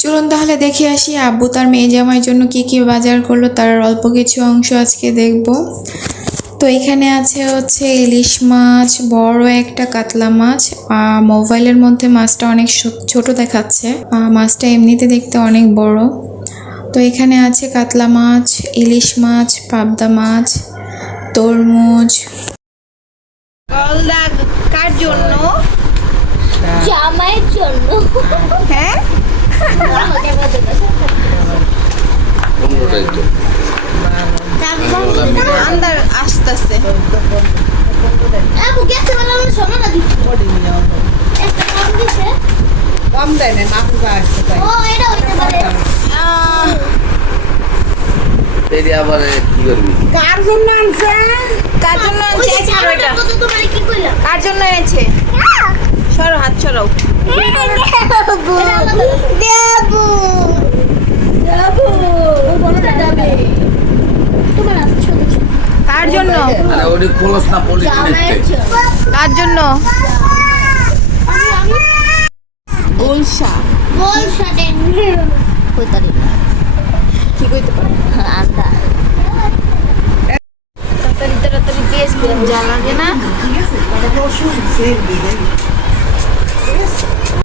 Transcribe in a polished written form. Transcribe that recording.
চলুন তাহলে দেখে আসি আব্বু তার মেয়ে জামাইয়ের জন্য কি কি বাজার করলো, তার অল্প কিছু অংশ আজকে দেখব। তো এখানে আছে হচ্ছে ইলিশ মাছ, বড় একটা কাতলা মাছ। মোবাইলের মধ্যে মাছটা অনেক ছোট দেখাচ্ছে, মাছটা এমনিতে দেখতে অনেক বড়। তো এখানে আছে কাতলা মাছ, ইলিশ মাছ, পাবদা মাছ, তরমুজ। গলদা কার জন্য? জামাইয়ের জন্য। হ্যাঁ, আন্দার আসতেছে। আপু গেছে বলে আমার সময় না দিচ্ছে। একটা কম দিছে। কম দেয় না, মাপুর বা আসতে পারে। ও এটা হইতে পারে। এটি আবার কি করবি? কার জন্য আনছে? কার জন্য ওই যে এনেছে? জামাটা কত তোমারে কি কইলা? কার জন্য এনেছে? সরো, হাত সরাও। দেবু। দেবু। দেবু। ও বড়টা যাবে। তোমার আছে ছোট ছোট। কার জন্য? আরে ওটি খোলস না পলি জামাইয়ের জন্য। কার জন্য? গোলসা। গোলসা দেন। কইতা দিন। কি কইতে পারে? আন্দা। তাড়াতাড়ি তাড়াতাড়ি গ্যাস যা লাগে না। ঠিক আছে, মানে ওষুধ সের দিবে।